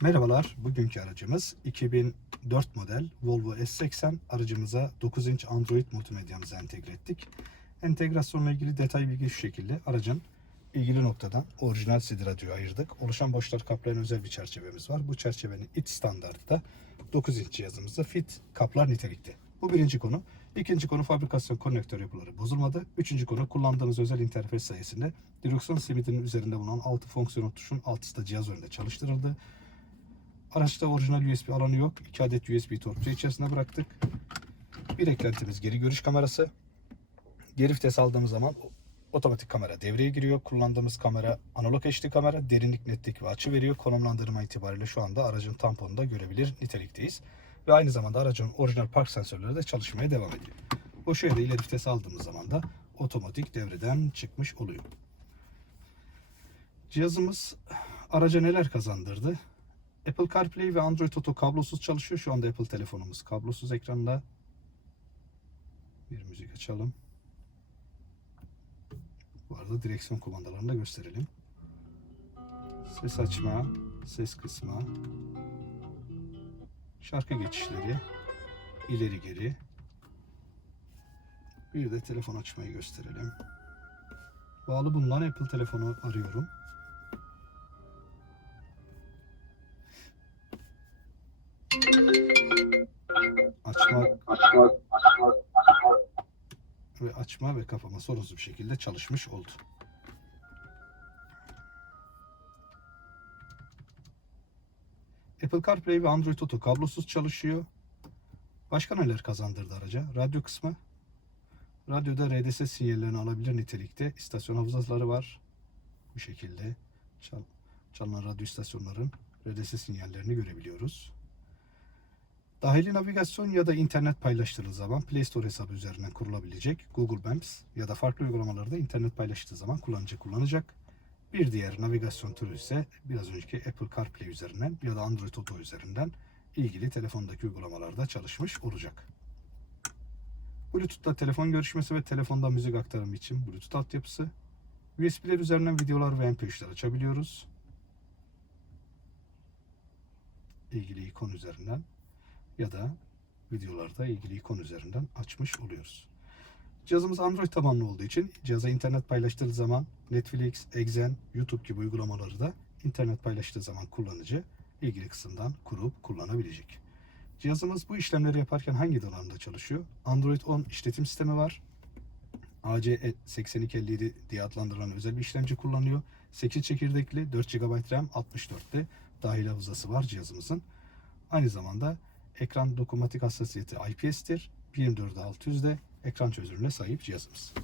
Merhabalar, bugünkü aracımız 2004 model Volvo S80 aracımıza 9 inç Android multimedyamızı entegre ettik. Entegrasyonla ilgili detay bilgi şu şekilde. Aracın ilgili noktadan orijinal CD radyoyu ayırdık. Oluşan boşları kaplayan özel bir çerçevemiz var. Bu çerçevenin iç standartı da 9 inç cihazımızda fit kaplar nitelikte. Bu birinci konu. İkinci konu fabrikasyon konnektör yapıları bozulmadı. Üçüncü konu kullandığımız özel interfeys sayesinde direksiyon simitinin üzerinde bulunan 6 fonksiyon tuşun altısı da cihaz önünde çalıştırıldı. Araçta orijinal USB alanı yok. 2 adet USB torpido içerisine bıraktık. Bir eklentimiz geri görüş kamerası. Geri vites aldığımız zaman otomatik kamera devreye giriyor. Kullandığımız kamera analog HD kamera. Derinlik, netlik ve açı veriyor. Konumlandırma itibariyle şu anda aracın tamponunu da görebilir nitelikteyiz. Ve aynı zamanda aracın orijinal park sensörleri de çalışmaya devam ediyor. Bu şöyle ileri vites aldığımız zaman da otomatik devreden çıkmış oluyor. Cihazımız araca neler kazandırdı? Apple CarPlay ve Android Auto kablosuz çalışıyor. Şu anda Apple telefonumuz kablosuz ekranda. Bir müzik açalım. Arada direksiyon kumandalarını da gösterelim. Ses açma, ses kısma, şarkı geçişleri, ileri geri. Bir de telefon açmayı gösterelim. Bağlı bulunan Apple telefonu arıyorum. Açmak ve açma ve kapama sorunsuz bir şekilde çalışmış oldu. Apple CarPlay ve Android Auto kablosuz çalışıyor. Başka neler kazandırdı araca? Radyo kısmı. Radyoda RDS sinyallerini alabilir nitelikte. İstasyon hafızaları var. Bu şekilde çal, çalınan radyo istasyonların RDS sinyallerini görebiliyoruz. Dahili navigasyon ya da internet paylaştırıldığı zaman Play Store hesabı üzerinden kurulabilecek Google Maps ya da farklı uygulamalarda internet paylaştığı zaman kullanıcı kullanacak. Bir diğer navigasyon türü ise biraz önceki Apple CarPlay üzerinden ya da Android Auto üzerinden ilgili telefondaki uygulamalarda çalışmış olacak. Bluetooth'ta telefon görüşmesi ve telefonda müzik aktarımı için Bluetooth altyapısı. USB'ler üzerinden videolar ve MP3'ler açabiliyoruz. ilgili ikon üzerinden ya da videolarda ilgili ikon üzerinden açmış oluyoruz. Cihazımız Android tabanlı olduğu için cihaza internet paylaştığı zaman Netflix, Exen, YouTube gibi uygulamaları da internet paylaştığı zaman kullanıcı ilgili kısımdan kurup kullanabilecek. Cihazımız bu işlemleri yaparken hangi donanımda çalışıyor? Android 10 işletim sistemi var. AC8257 diye adlandırılan özel bir işlemci kullanıyor. 8 çekirdekli, 4 GB RAM, 64'te dahil hafızası var cihazımızın. Aynı zamanda ekran dokunmatik hassasiyeti IPS'tir. 1.24'e 600'de ekran çözünürlüğüne sahip cihazımız.